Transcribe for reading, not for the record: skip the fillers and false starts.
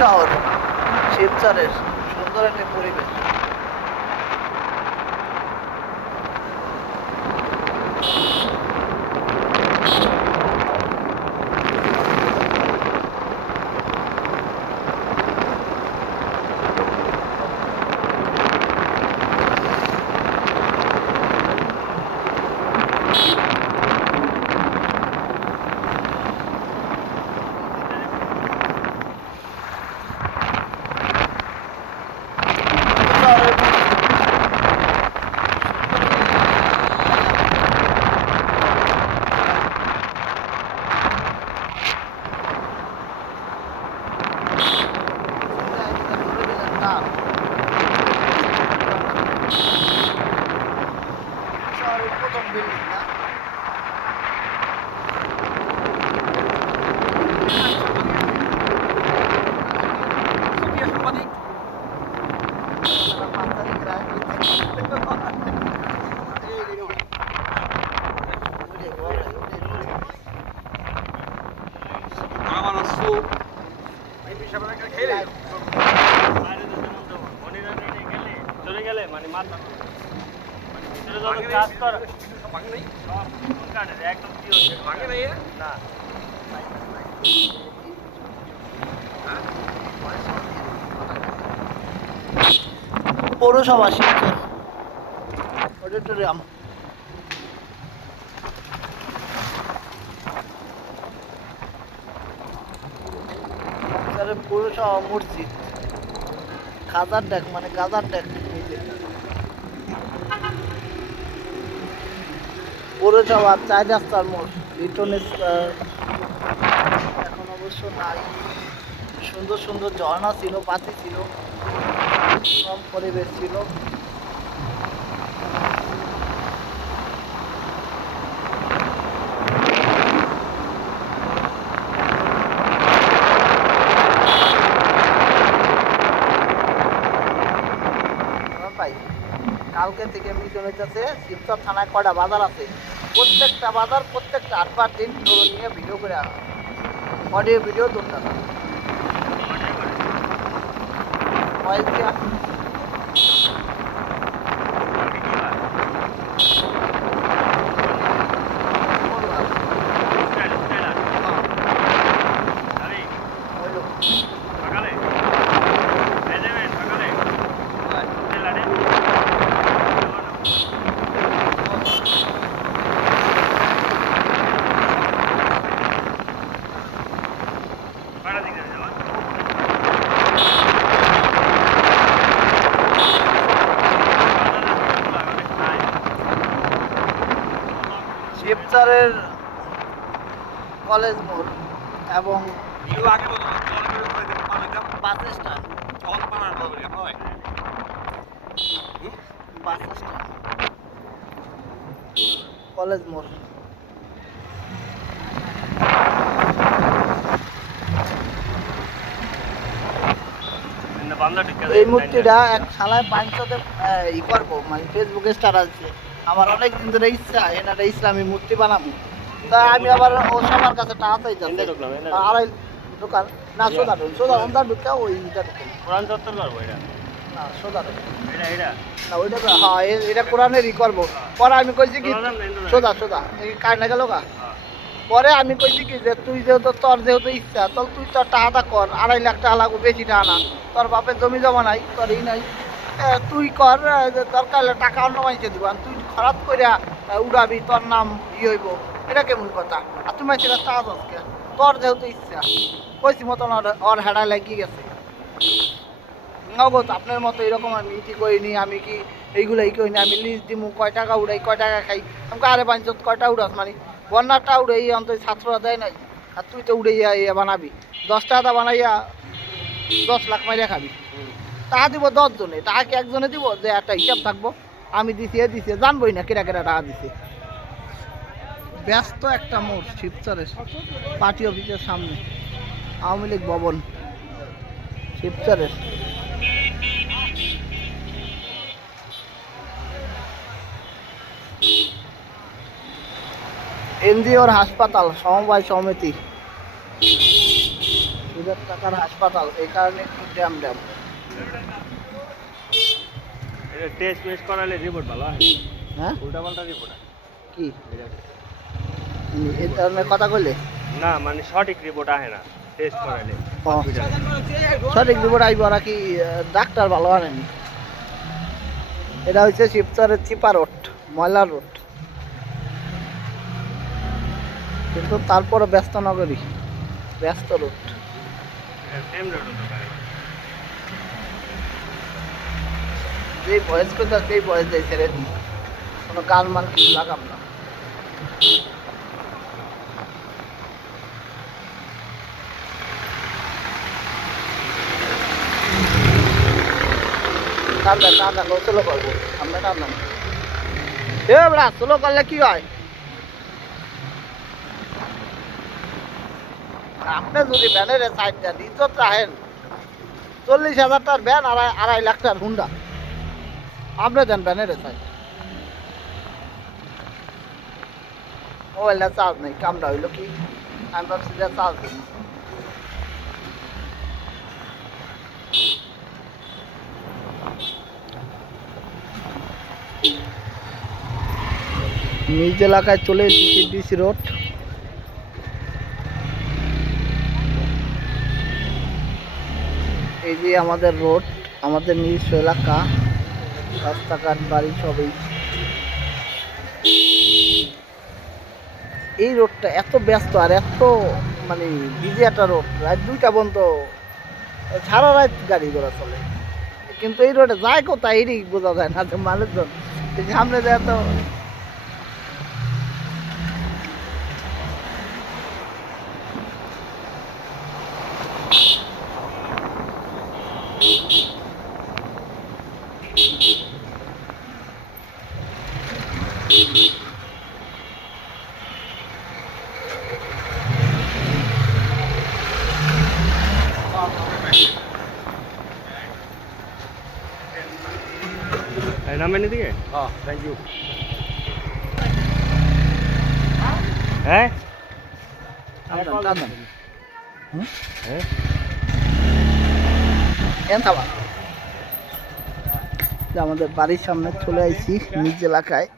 শহর শিবচরের সুন্দর একটা পরিবেশ। প্রথম বিল্ডিং না চলে গেলে মানে মাথা কাজ কর একদম কি হচ্ছে ভাঙে নাই না পৌরসভা শিবচর অডিটোরিয়াম। পৌরসভা মসজিদ খাজার ডেক মানে গাজার ডেক। পৌরসভা 4 রাস্তার মোড় লিটন স্কয়ার এখন অবশ্য নাই। সুন্দর সুন্দর ঝর্ণা ছিল, পাতি ছিল, কম পরিবেশ ছিল। কালকে থেকে মিশন হইতেছে শিবচর থানায় কয়টা বাজার আছে, প্রত্যেকটা বাজার প্রত্যেকটা 8-5 দিন নিয়ে ভিডিও করে অডিও ভিডিও দুটা শিবচরের কলেজ মোড় এবং বাস স্ট্যান্ড কলেজ মোড়। এই মূর্তিটা এক শালায় পাঁচশোতে ই করবো মানে ফেসবুকে স্টার আছে। আমার অনেক দিন ধরে ইচ্ছা এনারা ইসলামী মূর্তি বানাবো, তা আমি আবার ও সবার কাছে টাকা চাই যাচ্ছি আড়াই দোকান না সোজা সোজা অন্ধার ঢুকে ওইটা ঢুকে না সোজা না ওইটা হ্যাঁ এটা কোরআনেরই করবো। পরে আমি কইছি কি সোজা সোজা কারণে গেল গা। পরে আমি কইছি কি যে তুই যেহেতু তোর যেহেতু ইচ্ছা তাহলে তুই তোর টাকাটা কর, 2.5 লাখ টাকা লাগবে, বেশি টাকা না, তোর বাপের জমি জমা নাই, তোর ই নাই, তুই কর, দরকার হলে টাকা অন্য মানুষে দিব, তুই খারাপ করে উড়াবি, তোর নাম ই হইব, এটা কেমন কথা? আর তুমি সেটা চাষ আজকে তোর যেহেতু ইচ্ছা কইছি মতন ওর হেডা লাগিয়ে গেছে। নগদ আপনার মতো এরকম আমি ইটি করিনি, আমি কি এইগুলো ই করিনি, আমি লিস্ট দিমু কয় টাকা উড়াই কয় টাকা খাই, আমাকে আরে পাঁচশো কয়টা উড়াস মানে বন্যাটা উড়ে অন্তত ছাত্ররা দেয় নাই, আর তুই তো উড়ে ইয়া বানাবি 10 টাকা বানাইয়া 10 লাখ মাইরা খাবি। টাকা দিব 10 জনে, টাকা কি একজনে দিব যে একটা হিসাব থাকবো আমি দিছি এ দিছি, জানবোই না কেরা কেরা টাকা দিছে। ব্যস্ত একটা মোড় শিবচরের পার্টি অফিসের সামনে, আওয়ামী লীগ ভবন শিবচরের। এনজিওর হাসপাতাল সমবায় সমিতি হাজার টাকার হাসপাতাল, এই কারণে একটু ড্যাম ড্যাম। এটা টেস্ট মেস্ট করালে রিপোর্ট ভালো আসে। হ্যাঁ উল্টাপাল্টা রিপোর্ট আসে। কি এই ধরনের কথা কইলে না মানে সঠিক রিপোর্ট আসে না টেস্ট করালে। ও, সঠিক রিপোর্ট আইব, ওরা কি ডাক্তার ভালো আনেনি। এটা হচ্ছে শিবচরের চিপা রোড, ময়লা রোড, কিন্তু তারপরে ব্যস্ত নগরী, ব্যস্ত রোড। সেম রোড হতে পারে। যেই বয়স করতে সেই বয়স দেয় ছেড়ে দিই, কোনো গান মান কিছু লাগাম না। টানবেন না, টানবো স্লো করবো, আমরা টানবেন। এ বড়া স্লো করলে কি হয়? আপনি যদি ব্যানের সাইড দেন ইজ্জত রাখেন, 40,000 টাকার ব্যান, 2.5 লাখ টাকার হুন্ডা, আপনি দেন ব্যানের সাইড। মোবাইলটা চার্জ নেই, কামটা হইলো কি, আমি ভাবছি যে চার্জ দিন। নিজ এলাকায় চলে এসেছি, ডিসি রোড। এই যে আমাদের রোড, আমাদের নিজস্ব এলাকা, রাস্তাঘাট বাড়ি সবই। এই রোডটা এত ব্যস্ত আর এত মানে বিজি একটা রোড, রাত 2টা পর্যন্ত সারা রাত গাড়ি ঘোড়া চলে, কিন্তু এই রোডে যায় কোথায় এরই বোঝা যায় না। যে মানুষজন এই সামনে যায় তো নামেন এদিকে। হ্যাঁ থ্যাংক ইউ। হ্যাঁ টানবেন, টানবেন। হুম? হ্যাঁ থাবা। যে আমাদের বাড়ির সামনে চলে আইছি নিজ এলাকায়।